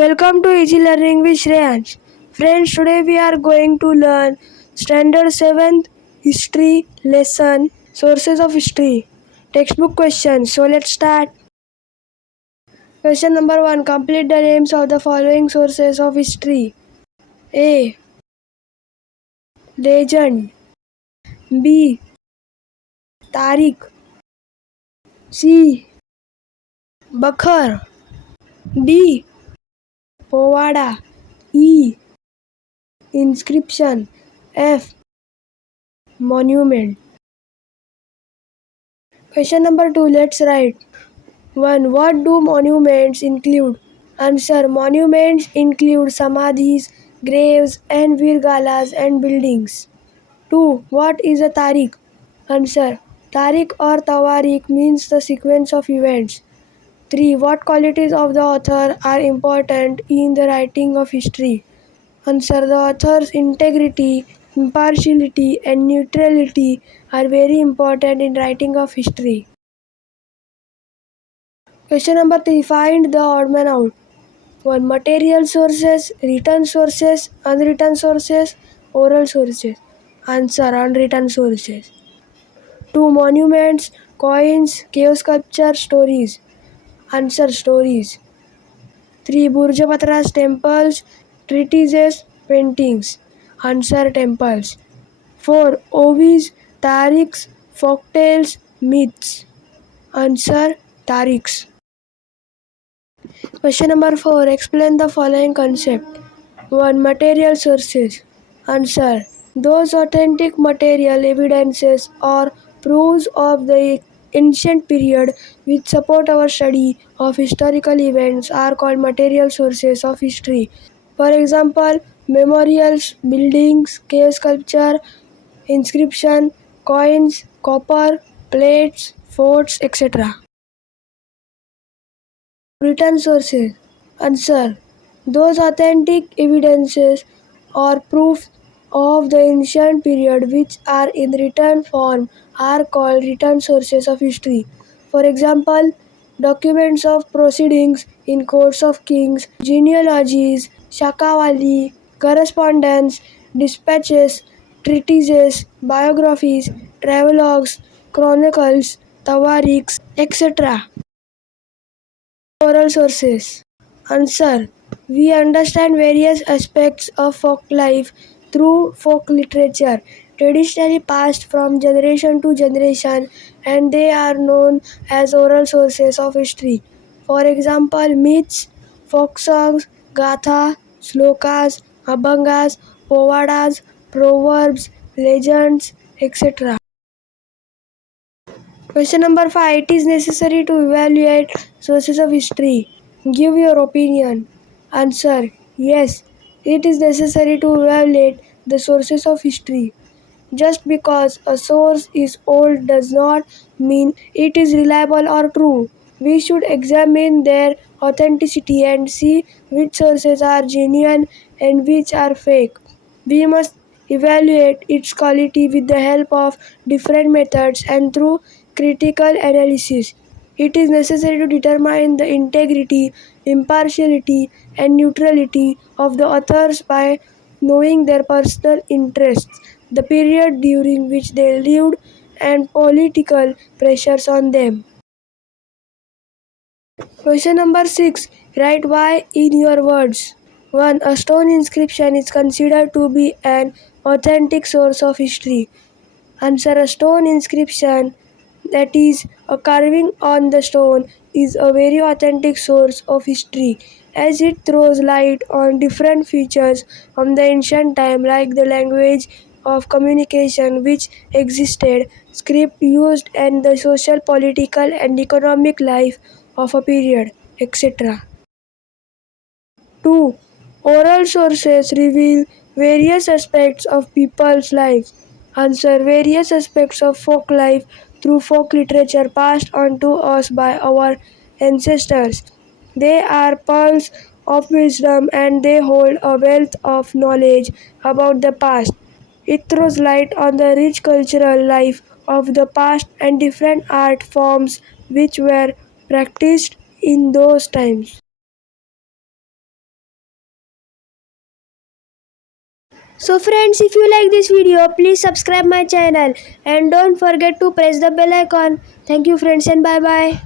Welcome to Easy Learning with Shreyansh. Friends, today we are going to learn Standard 7 History Lesson Sources of History. Textbook questions. So let's start. Question number 1. Complete the names of the following sources of history. A. Legend. B. Tariq. C. Bakhar. D. Povada. E. Inscription. F. Monument. Question number 2. Let's write. 1. What do monuments include? Answer. Monuments include samadhis, graves, and virgalas and buildings. 2. What is a tariq? Answer. Tariq or tawarik means the sequence of events. 3. What qualities of the author are important in the writing of history? Answer. The author's integrity, impartiality, and neutrality are very important in writing of history. Question number 3. Find the odd man out. 1. Material sources, written sources, unwritten sources, oral sources. Answer. Unwritten sources. 2. Monuments, coins, cave sculpture, stories. Answer. Stories. 3. Burjapatras, temples, treatises, paintings. Answer. Temples. 4. Ovis, tarikhs, folktales, myths. Answer. Tarikhs. Question number 4. Explain the following concept. 1. Material sources. Answer. Those authentic material evidences or proofs of the ancient period which support our study of historical events are called material sources of history. For example, memorials, buildings, cave sculpture, inscription, coins, copper, plates, forts, etc. Written sources. Answer. Those authentic evidences or proofs of the ancient period which are in written form are called written sources of history. For example, documents of proceedings in courts of kings, genealogies, shakawali, correspondence, dispatches, treatises, biographies, travelogues, chronicles, tawarikhs, etc. Oral sources. Answer. We understand various aspects of folk life through folk literature, traditionally passed from generation to generation, and they are known as oral sources of history. For example, myths, folk songs, gatha, slokas, abhangas, povadas, proverbs, legends, etc. Question number 5. It is necessary to evaluate sources of history. Give your opinion. Answer. Yes, it is necessary to evaluate the sources of history. Just because a source is old does not mean it is reliable or true. We should examine their authenticity and see which sources are genuine and which are fake. We must evaluate its quality with the help of different methods and through critical analysis. It is necessary to determine the integrity, impartiality, and neutrality of the authors by knowing their personal interests, the period during which they lived, and political pressures on them. Question number 6. Write why in your words. 1. A stone inscription is considered to be an authentic source of history. Answer. A stone inscription, that is, a carving on the stone, is a very authentic source of history as it throws light on different features from the ancient time like the language of communication which existed, script used, and the social, political, and economic life of a period, etc. 2. Oral sources reveal various aspects of people's lives. Answer. Various aspects of folk life through folk literature passed on to us by our ancestors. They are pearls of wisdom and they hold a wealth of knowledge about the past. It throws light on the rich cultural life of the past and different art forms which were practiced in those times. So friends, if you like this video, please subscribe my channel and don't forget to press the bell icon. Thank you friends and bye bye.